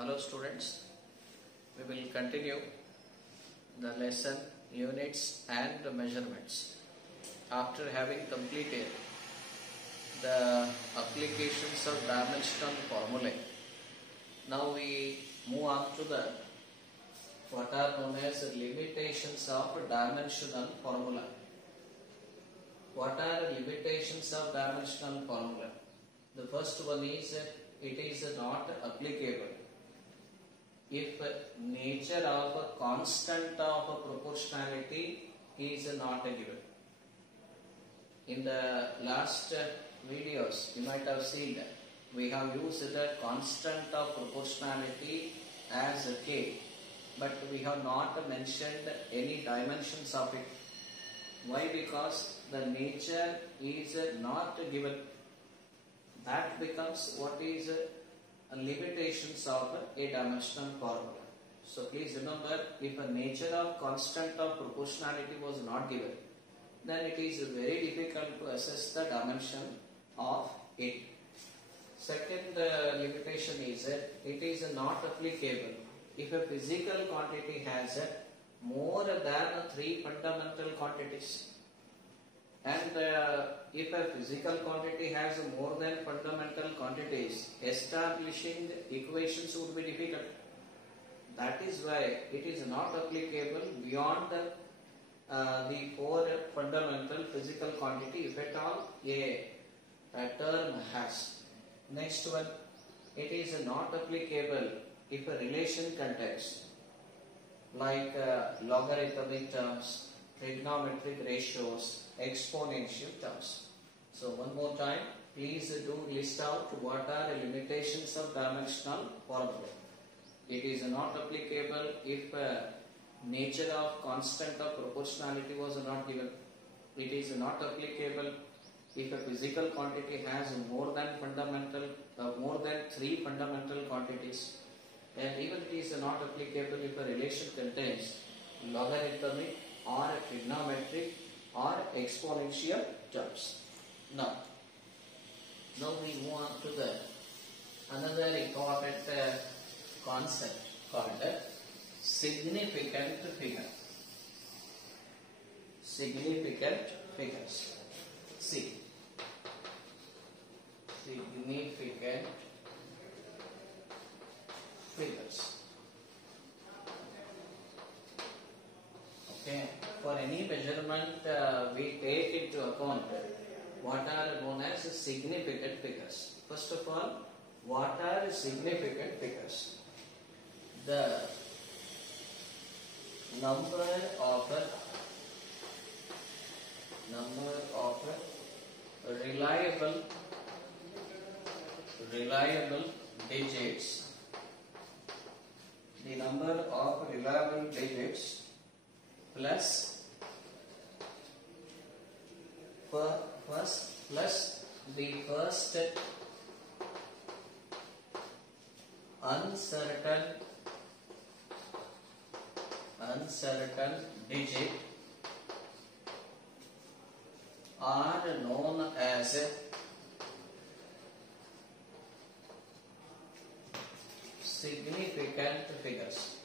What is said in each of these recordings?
Hello students, we will continue the lesson units and measurements. After having completed the applications of dimensional formulae, now we move on to the what are known as limitations of dimensional formula. What are limitations of dimensional formula? The first one is it is not applicable if nature of a constant of a proportionality is not given. In the last videos you might have seen that we have used the constant of proportionality as a k, but we have not mentioned any dimensions of it. Why? Because the nature is not given. That becomes what is limitations of a dimensional formula. So please remember, if a nature of constant of proportionality was not given, then it is very difficult to assess the dimension of it. Second limitation is it is not applicable if a physical quantity has more than 3 fundamental quantities. And if a physical quantity has more than fundamental quantities, establishing equations would be difficult. That is why it is not applicable beyond the 4 fundamental physical quantity, if at all a term has. Next one, it is not applicable if a relation contains like logarithmic terms, trigonometric ratios, exponential terms. So one more time, please do list out what are the limitations of dimensional formula. It is not applicable if nature of constant of proportionality was not given. It is not applicable if a physical quantity has more than 3 fundamental quantities, and even it is not applicable if a relation contains logarithmic or trigonometric or exponential terms. Now we move on to the another important concept called significant figure. Significant figures. See, significant figures. Okay. For any measurement, we take into account what are known as significant figures. First of all, what are significant figures? The number of reliable digits. The number of reliable digits plus the first uncertain digit are known as significant figures.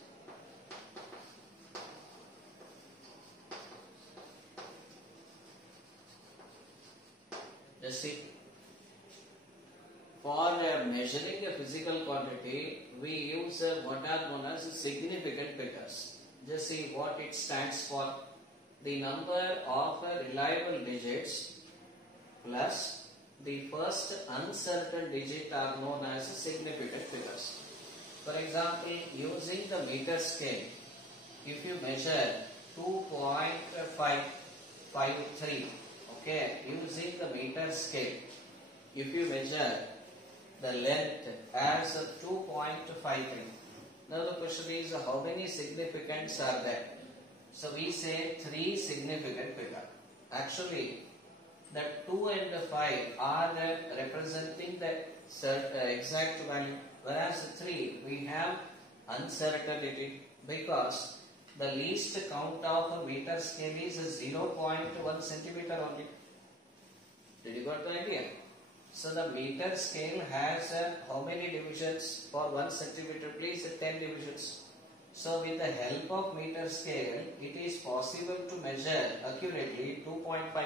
Just see, for measuring a physical quantity, we use what are known as significant figures. Just see what it stands for. The number of reliable digits plus the first uncertain digit are known as significant figures. For example, using the meter scale, if you measure 2.553, okay, using the meter scale, if you measure the length as 2.53, now the question is how many significants are there? So we say 3 significant figures. Actually, the 2 and the 5 are representing the exact value, whereas 3 we have uncertainty because the least count of a meter scale is 0.1 centimeter only. Did you got the idea? So the meter scale has how many divisions? For 1 centimeter, please, 10 divisions. So with the help of meter scale, it is possible to measure accurately 2.5.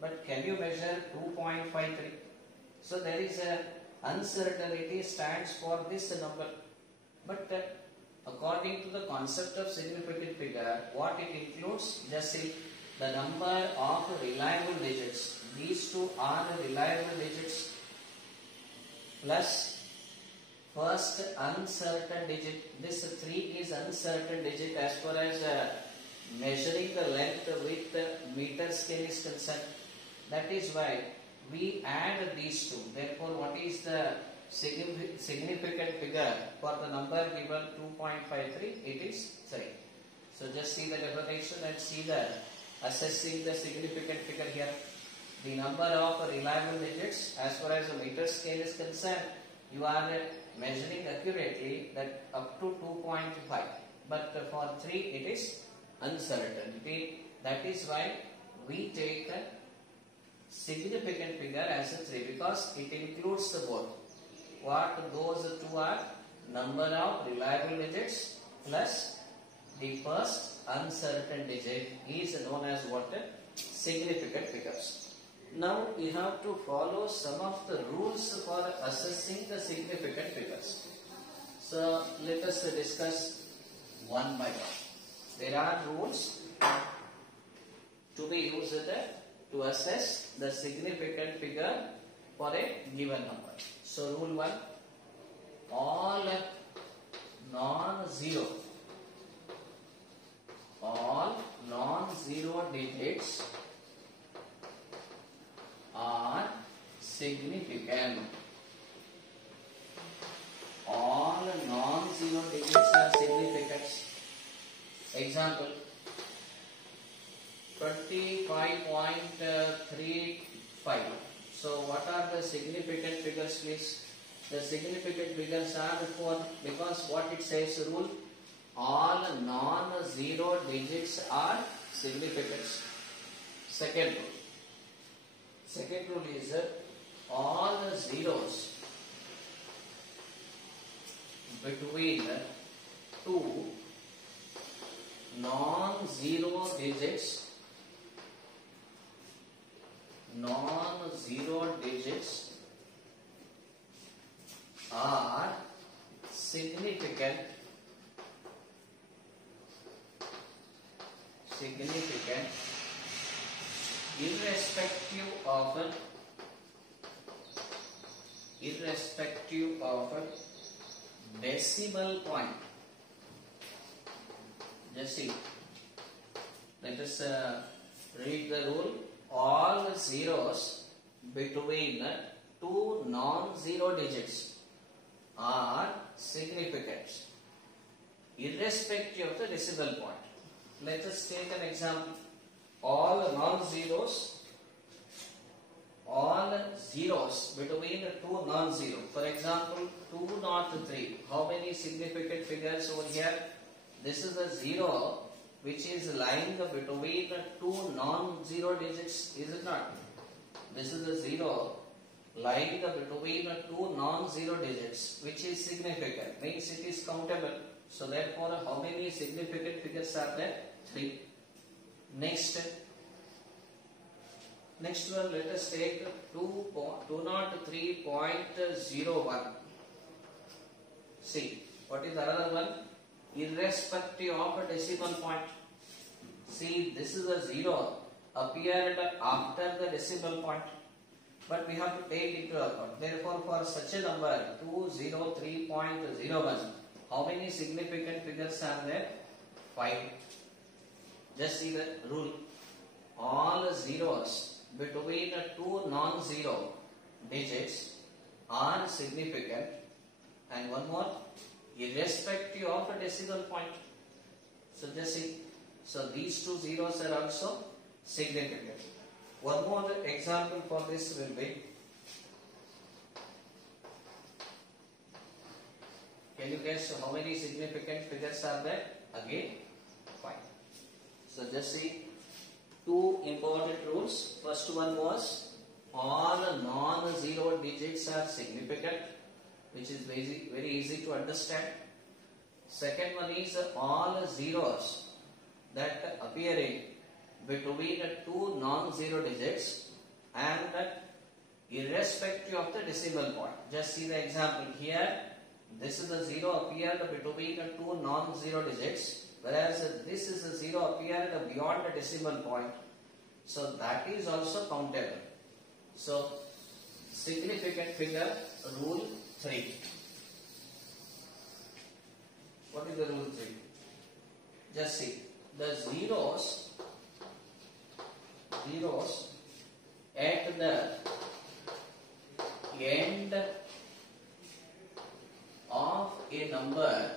But can you measure 2.53? So there is a uncertainty stands for this number. But according to the concept of significant figure, what it includes? Just see the number of reliable digits. These two are reliable digits plus first uncertain digit. This 3 is uncertain digit as far as measuring the length with the meter scale is concerned. That is why we add these two. Therefore, what is the significant figure for the number given 2.53? It is 3. So just see the definition and see the assessing the significant figure here. The number of reliable digits as far as the meter scale is concerned, you are measuring accurately that up to 2.5. But for 3 it is uncertainty. That is why we take the significant figure as a 3 because it includes the both. What those two are? Number of reliable digits plus the first uncertain digit is known as what? Significant figures. Now we have to follow some of the rules for assessing the significant figures. So let us discuss one by one. There are rules to be used to assess the significant figure for a given number. So rule 1, all non-zero digits are significant. All non-zero digits are significant. Example, 25.35. So what are the significant figures, please? The significant figures are because what it says rule, all non-zero digits are significant. Second rule is all zeros between two non-zero digits are significant irrespective of decimal point. Just see. Let us read the rule. All zeros between two non-zero digits are significant irrespective of the decimal point. Let us take an example. All zeros between two non-zero. For example, 203. How many significant figures over here? This is a 0 which is lying between two non-zero digits, is it not? This is a 0 lying between two non-zero digits, which is significant, means it is countable. So therefore, how many significant figures are there? 3. Next one, let us take 203.01. See, what is another one? Irrespective of a decimal point. See, this is a 0 appeared after the decimal point, but we have to take into account. Therefore, for such a number 203.01, how many significant figures are there? 5. Just see the rule. All zeros between two non-zero digits are significant, and one more, irrespective of a decimal point. So just see. So these two zeros are also significant. One more example for this will be, can you guess how many significant figures are there? Again, 5. So just see two important rules. First one was all non-zero digits are significant, which is very easy to understand. Second one is all zeros that appearing between two non-zero digits and irrespective of the decimal point. Just see the example here. This is a zero appeared between two non-zero digits, whereas this is a zero appeared beyond the decimal point. So that is also countable. So significant figure, rule 3. What is the rule 3? Just see, the zeros at the end of a number,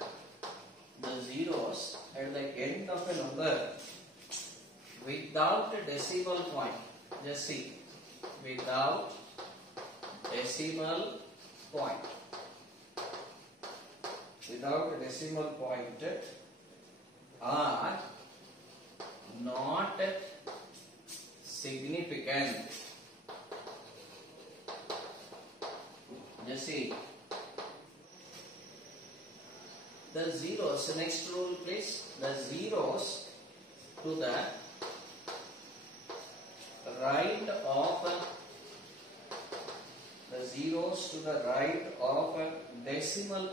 the zeros at the end of a number without a decimal point. Just see, without decimal point. Without a decimal point are not significant. Just see, the zeros, next rule please, the zeros to the right of a decimal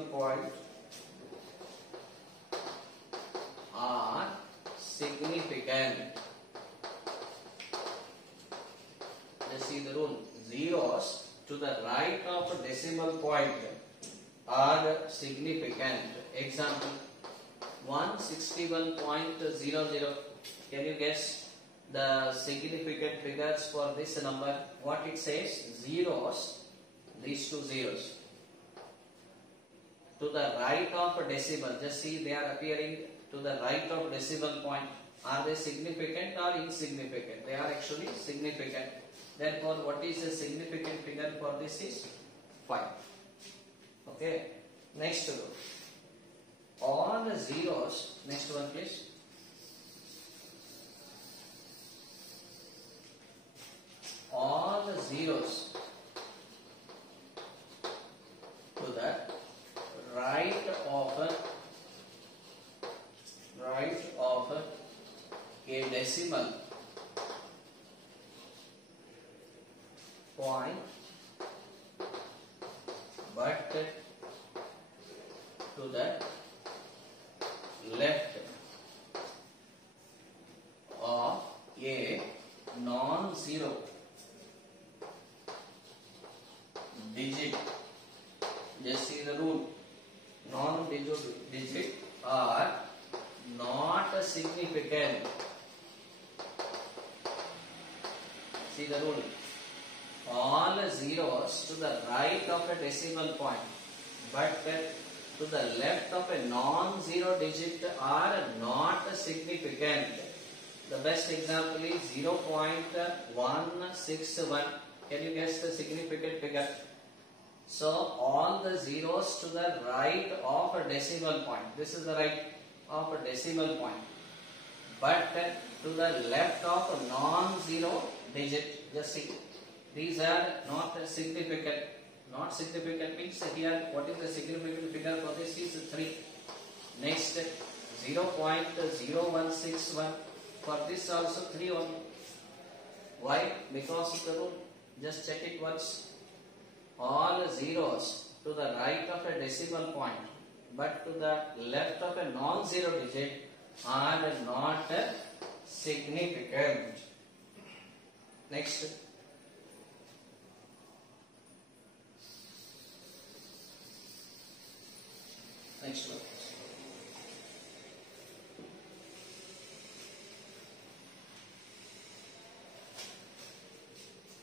point are significant. Let's see the rule. Zeros to the right of a decimal point are significant. Example 161.00. Can you guess the significant figures for this number? What it says? Zeros, these two zeros to the right of a decimal. Just see, they are appearing to the right of decimal point. Are they significant or insignificant? They are actually significant. Therefore, what is the significant figure for this is 5. Okay. Next row. All the zeros. Next one, please. All the zeros to the right of a decimal point, but to the left of a non-zero digit. Just see the rule. Non-zero digit are not significant. See the rule. All zeros to the right of a decimal point, but to the left of a non-zero digit are not significant. The best example is 0.161. Can you guess the significant figure? So all the zeros to the right of a decimal point. This is the right of a decimal point, but to the left of a non-zero digit. Just see, these are not significant. Not significant means here what is the significant figure for this is 3. Next 0.0161. For this also 3 only. Why? Because of the rule. Just check it once. All zeros to the right of a decimal point, but to the left of a non-zero digit are not significant. Next. Next one.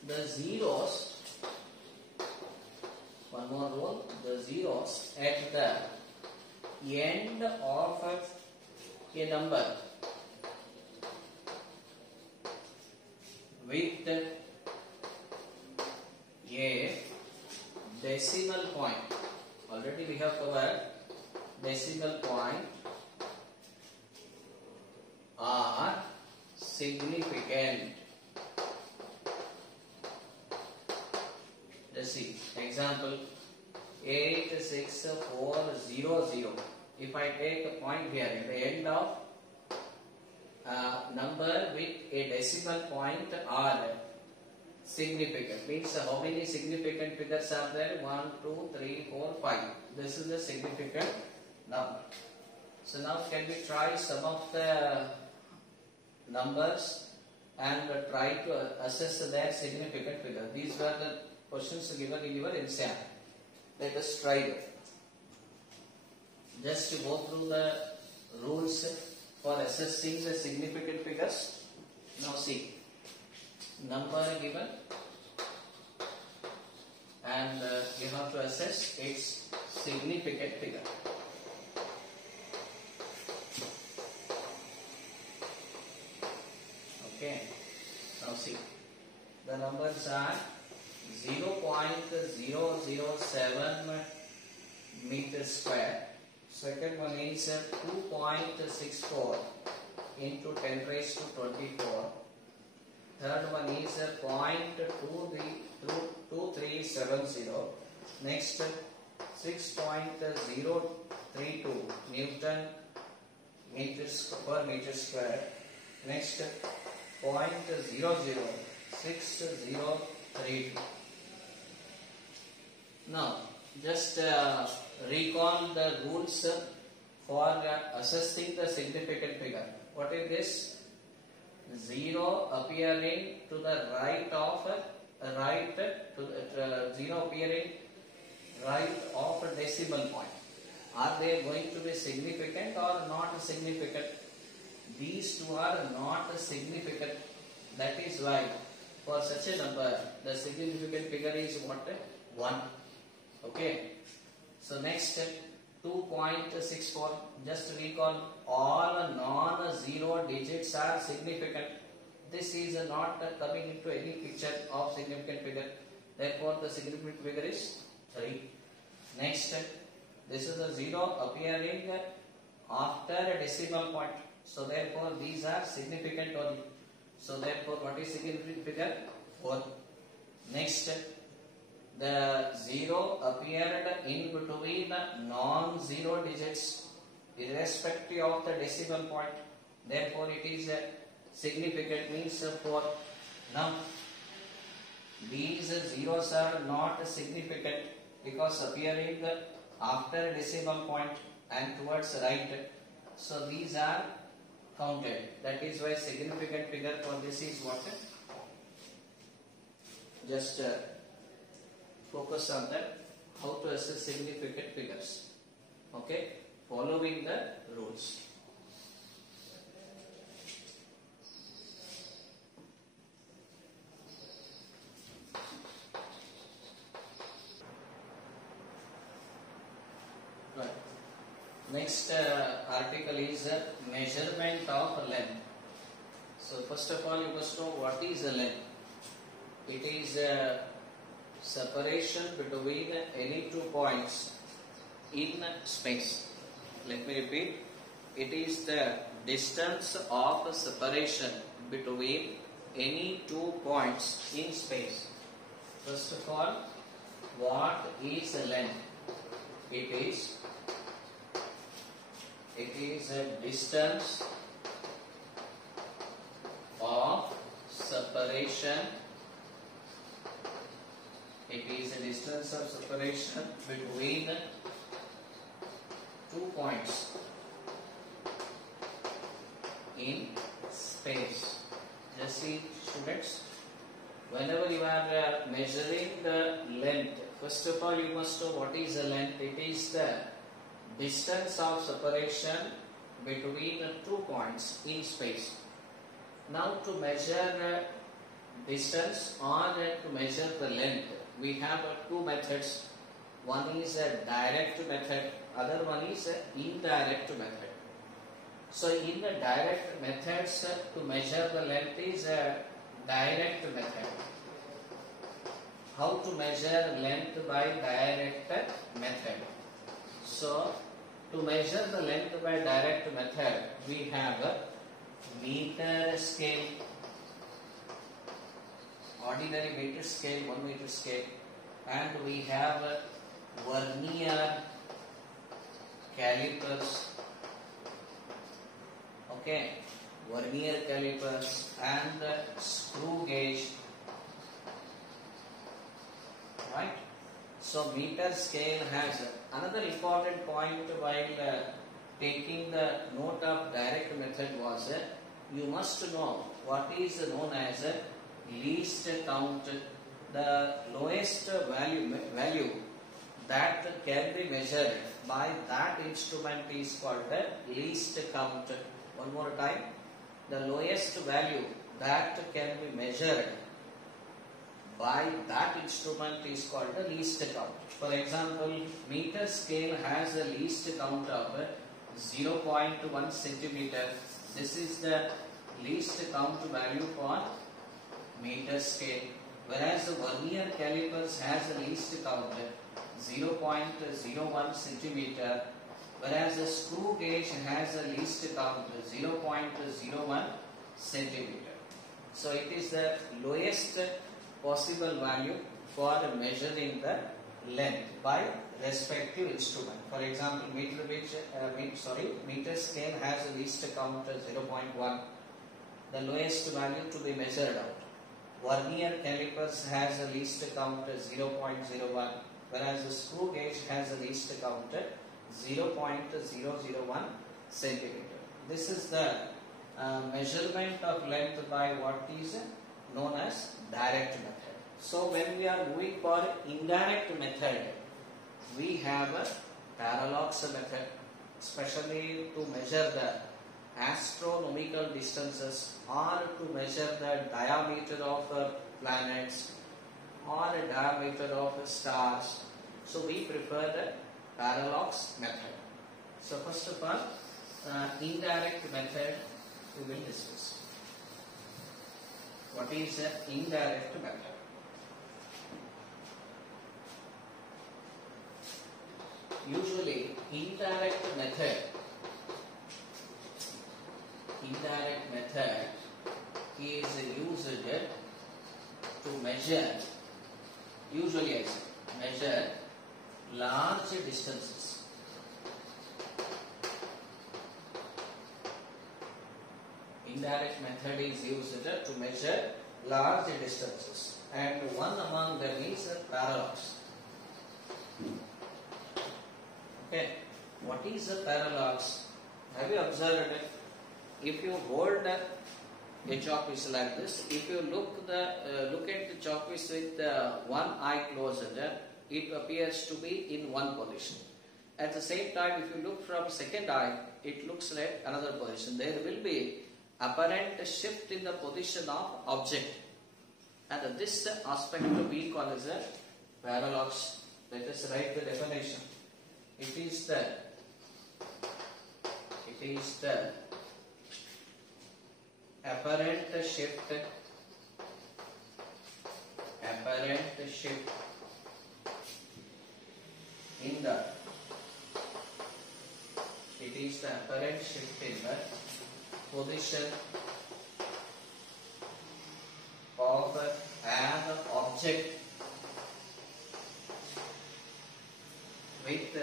The zeros, one more rule, the zeros at the end of a number with a decimal point. Already we have covered decimal point are significant. Let's see. Example 86400. If I take a point here at the end of number with a decimal point are significant. Means how many significant figures are there? 1, 2, 3, 4, 5. This is a significant number. So now can we try some of the numbers and try to assess their significant figure. These were the questions given in your exam. Let us try them. Just to go through the rules for assessing the significant figures. Now see, number given and you have to assess its significant figure. Okay, now see, the numbers are 0.007 meters square. Second one is 2.64 into 10 raised to 24. Third one is 0.2370. Next 6.032 Newton per meter square. Next 0.006032. Now just recall the rules for assessing the significant figure. What is this? 0 appearing to the right of zero appearing right of a decimal point. Are they going to be significant or not significant? These two are not significant. That is why for such a number the significant figure is what? 1. Okay. So next 2.64. Just recall, all non-zero digits are significant. This is not coming into any picture of significant figure. Therefore, the significant figure is 3. Next, this is a 0 appearing after a decimal point. So therefore, these are significant only. So therefore, what is significant figure? 4. Next, the 0 appeared in between non-zero digits irrespective of the decimal point. Therefore, it is significant, means 4. Now, these zeros are not significant because appearing after decimal point and towards right. So these are counted. That is why significant figure for this is what? Just focus on that, how to assess significant figures. Okay, following the rules. Right. Next article is measurement of length. So first of all, you must know what is a length. It is separation between any 2 points in space. Let me repeat. It is the distance of separation between any 2 points in space. First of all, what is a length? It is a distance of separation. It is a distance of separation between 2 points in space. Just see, students, whenever you are measuring the length, first of all you must know what is the length. It is the distance of separation between 2 points in space. Now to measure distance or to measure the length, we have 2 methods. One is a direct method, other one is an indirect method. So in the direct methods, to measure the length is a direct method. How to measure length by direct method? So to measure the length by direct method, we have meter scale, ordinary meter scale, 1 meter scale, and we have vernier calipers, okay, vernier calipers and screw gauge, right? So meter scale has another important point while taking the note of direct method was you must know what is known as least count. The lowest value that can be measured by that instrument is called the least count. One more time, the lowest value that can be measured by that instrument is called the least count. For example, meter scale has a least count of 0.1 centimeter. This is the least count value for meter scale. Whereas the vernier calipers has a least count 0.01 centimeter, whereas the screw gauge has a least count 0.01 centimeter. So it is the lowest possible value for measuring the length by respective instrument. For example, meter scale has a least count 0.1, the lowest value to be measured out. Vernier calipers has a least count 0.01, whereas the screw gauge has a least count 0.001 centimeter. This is the measurement of length by what is known as direct method. So when we are moving for indirect method, we have a parallax method, especially to measure the astronomical distances or to measure the diameter of planets or a diameter of stars. So we prefer the parallax method. So first of all, indirect method we will discuss. What is an indirect method? Usually indirect method is used to measure, usually measure large distances. Indirect method is used to measure large distances, and one among them is parallax. Okay, what is a parallax? Have you observed it? If you hold a chalk piece like this, if you look at the chalk piece with one eye closed, it appears to be in one position. At the same time, if you look from second eye, it looks like another position. There will be apparent shift in the position of object, and this aspect we call as a parallax. Let us write the definition. It is the apparent shift in the position of an object with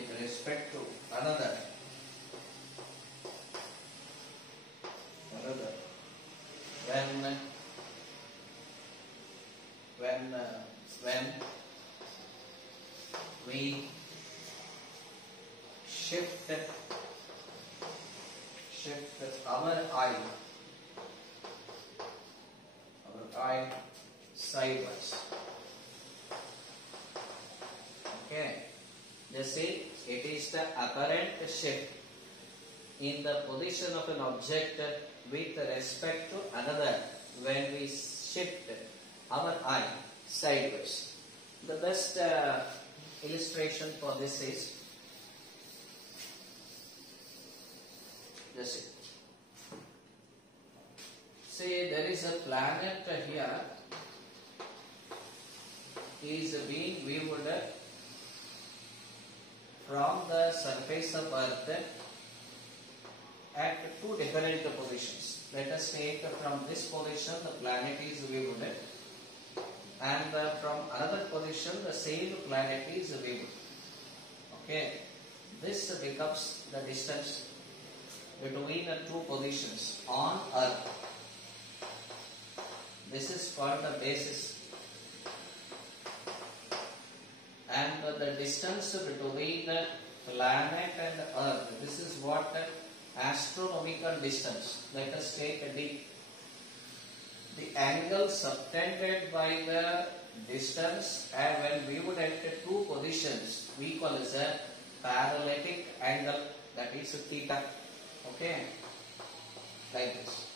respect to another. When we shift our eye sideways. Okay, just see, it is the apparent shift in the position of an object with respect to another when we shift our eye sideways. The best illustration for this is, just see, there is a planet here is being viewed from the surface of Earth at two different positions. Let us take from this position the planet is viewed, and from another position the same planet is viewed. Okay, this becomes the distance between the two positions on Earth. This is called the basis, and the distance between the planet and Earth, this is what astronomical distance. Let us take a D. The angle subtended by the distance and when viewed at two positions we call as a parallaxic angle, that is theta. Okay, like this.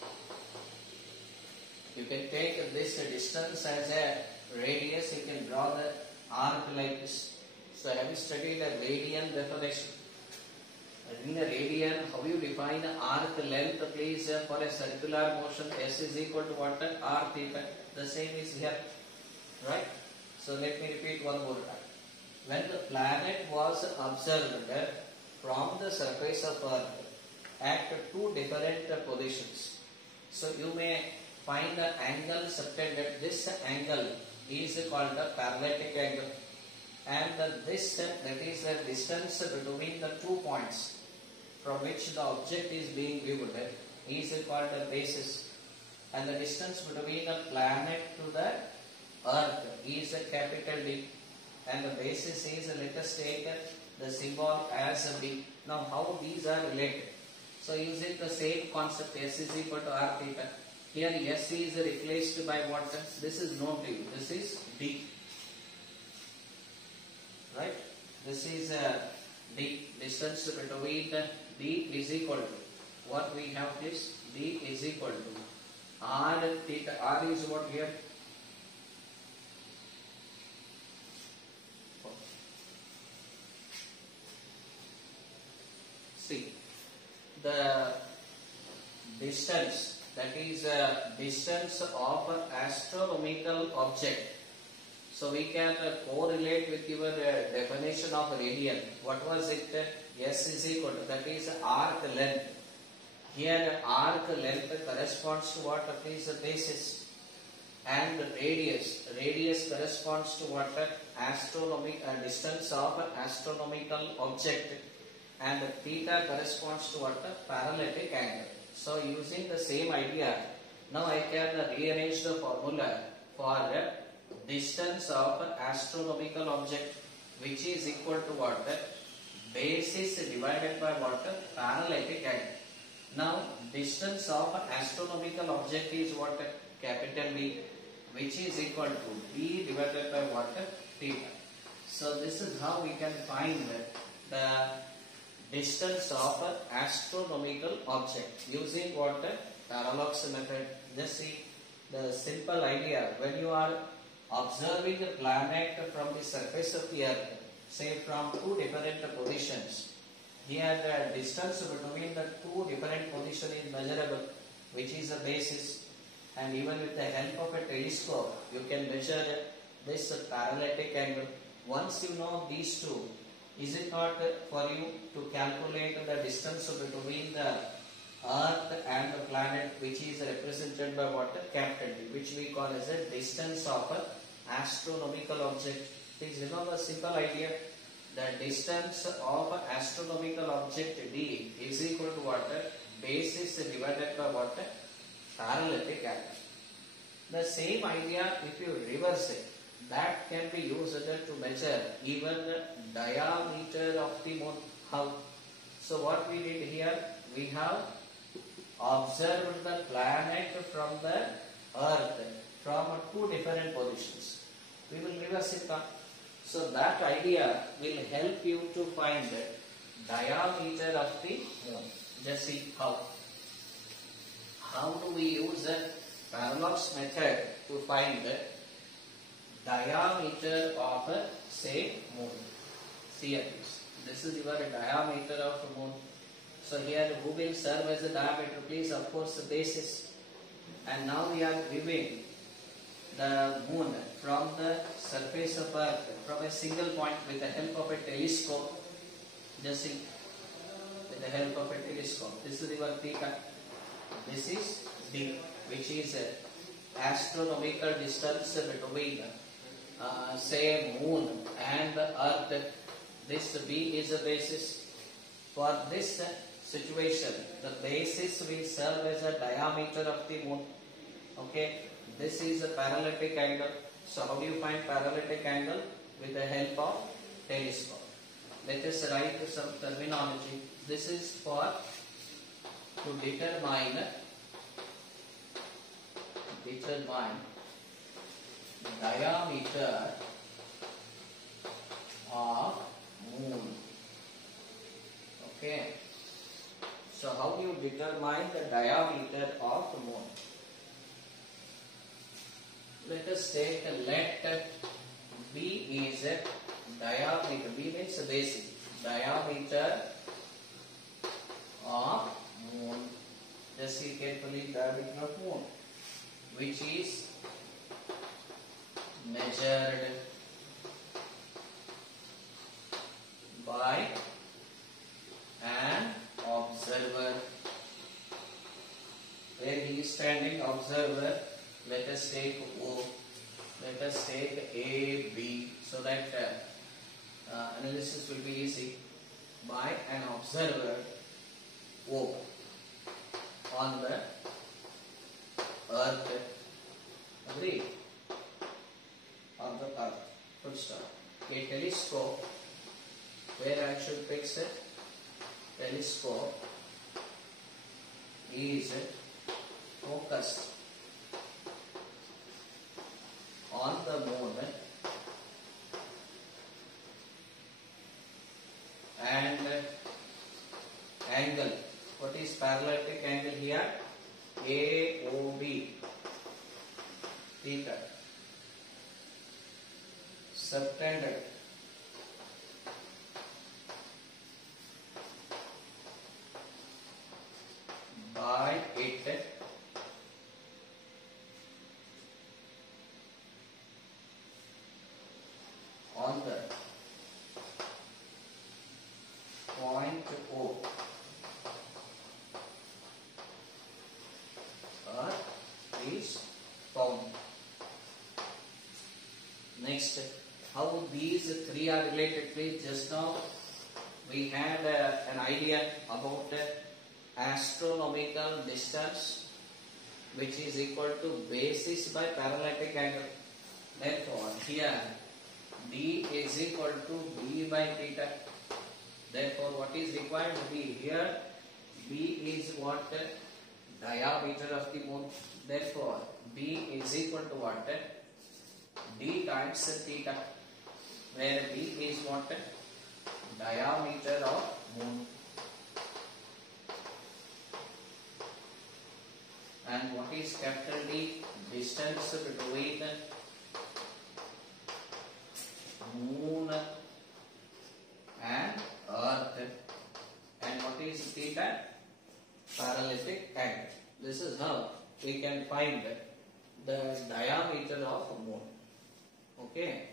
You can take this distance as a radius, you can draw the arc like this. So have you studied a radian definition? In a radian, how you define arc length, please, for a circular motion, S is equal to what? R theta. The same is here, right? So let me repeat one more time. When the planet was observed from the surface of Earth at two different positions, so you may find the angle subtended. This angle is called the parallaxic angle, and this, that is the distance between the 2 points from which the object is being viewed, is called the basis, and the distance between the planet to the Earth is a capital D, and the basis is, let us take the symbol as a B. Now how these are related? So using the same concept, S is equal to R theta. Here S is replaced by what? This is known to you. This is D. Right? This is D. Distance between D is equal to what we have is D is equal to R theta. R is what here? See, the distance, that is distance of an astronomical object. So we can correlate with your definition of radian. What was it? S is equal to, that is arc length. Here arc length corresponds to what? That is the basis. And radius. Radius corresponds to what? Distance of astronomical object. And theta corresponds to what? Parallaxic angle. So using the same idea, now I can rearrange the formula for distance of astronomical object, which is equal to what? Basis divided by what? Parallaxic angle. Now distance of astronomical object is what? Capital D, which is equal to B divided by what? Theta. So this is how we can find the distance of an astronomical object using what? Parallax method. Just see the simple idea. When you are observing a planet from the surface of the Earth, say from two different positions, here the distance between the two different positions is measurable, which is the basis, and even with the help of a telescope you can measure this parallaxic angle. Once you know these two, is it not for you to calculate the distance between the Earth and the planet, which is represented by what? Capital D, which we call as a distance of an astronomical object. Please remember simple idea. The distance of an astronomical object D is equal to what? Basis divided by what? Parallaxic angle. The same idea, if you reverse it, that can be used to measure even the diameter of the moon. How? So what we did here, we have observed the planet from the Earth from two different positions. We will reverse it up. So that idea will help you to find the diameter of the moon. Just see how. How do we use the parallax method to find the diameter of a, say, moon? See here, this is your diameter of a moon. So here who will serve as the diameter? Please, of course, the basis. And now we are viewing the moon from the surface of Earth from a single point with the help of a telescope. Just see, with the help of a telescope. This is your theta. This is D, which is astronomical distance between say moon and earth. This B is a basis. For this situation, the basis will serve as a diameter of the moon. Okay, this is a parallaxic angle. So how do you find parallaxic angle? With the help of telescope. Let us write some terminology. This is for to determine diameter of moon. Okay. So how do you determine the diameter of the moon? Let us take let B is a diameter. B means basic. Diameter of moon. Just see carefully diameter of moon, which is measured by an observer. Where he is standing, observer. Let us take O. Let us take A, B, so that analysis will be easy. By an observer O on the earth. Agree? On the earth. Full stop. A telescope. Where I should fix it? Telescope is focused on the moon and angle. What is parallaxic angle here? AOB theta subtended by it on the point O. Earth is found. Next, how these three are related? Please, just now we had an idea about astronomical distance, which is equal to basis by parallaxic angle. Therefore, here D is equal to B by theta. Therefore, what is required to be here? B is what? Diameter of the moon. Therefore, B is equal to what? D times theta, where B is what? Diameter of moon. And what is capital D? Distance between moon and earth. And what is theta? Parallaxic angle. This is how we can find the diameter of a moon. Okay.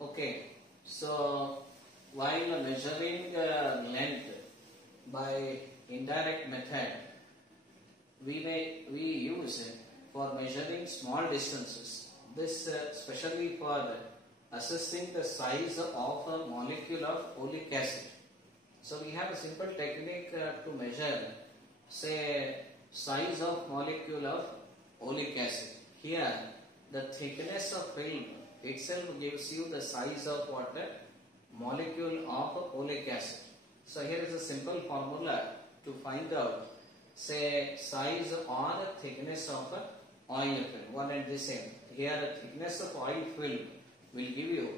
Okay. So while measuring length by indirect method, we use for measuring small distances. This especially for assessing the size of a molecule of oleic acid. So we have a simple technique to measure, say, size of molecule of oleic acid. Here, the thickness of film itself gives you the size of what? Molecule of oleic acid. So here is a simple formula to find out, say, size or thickness of oil film, one and the same. Here the thickness of oil film will give you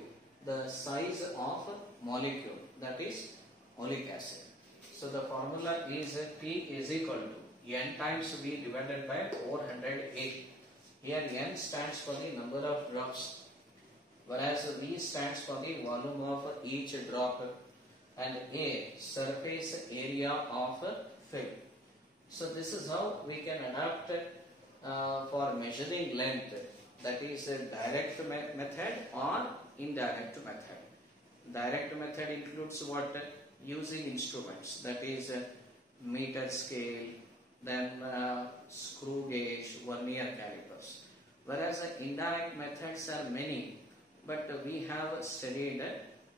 the size of molecule, that is oleic acid. So the formula is P is equal to N times V divided by 408. Here N stands for the number of drops, whereas V stands for the volume of each drop, and A surface area of film. So this is how we can adapt for measuring length, that is a direct method or indirect method. Direct method includes what? Using instruments, that is meter scale, then screw gauge, vernier calipers. Whereas indirect methods are many, but we have studied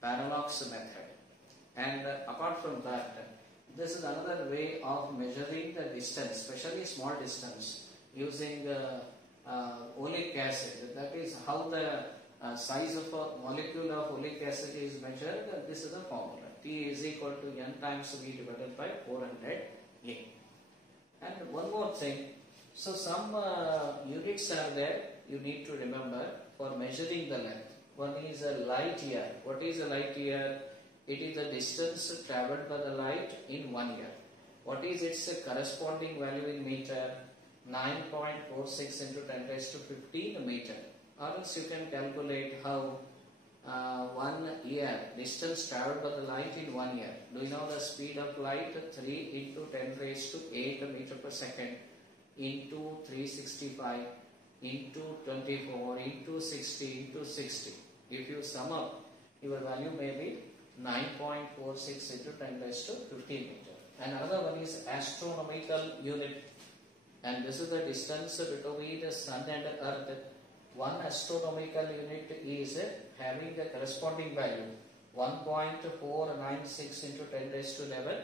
parallax method. And apart from that, this is another way of measuring the distance, especially small distance, using oleic acid. That is how the size of a molecule of oleic acid is measured. This is a formula. T is equal to N times V divided by 400 A. And one more thing. So some units are there you need to remember for measuring the length. One is a light year. What is a light year? It is the distance travelled by the light in 1 year. What is its corresponding value in meter? 9.46 into 10 raised to 15 meter. Or else you can calculate how 1 year, distance travelled by the light in 1 year. Do you know the speed of light? 3 into 10 raised to 8 meter per second into 365 into 24 into 60 into 60. If you sum up, your value may be 9.46 into 10 raised to 15 meter. And another one is astronomical unit. And this is the distance between the sun and earth. One astronomical unit is having the corresponding value 1.496 into 10 raised to 11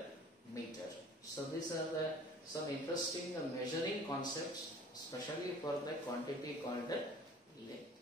meter. So these are some interesting measuring concepts, especially for the quantity called length.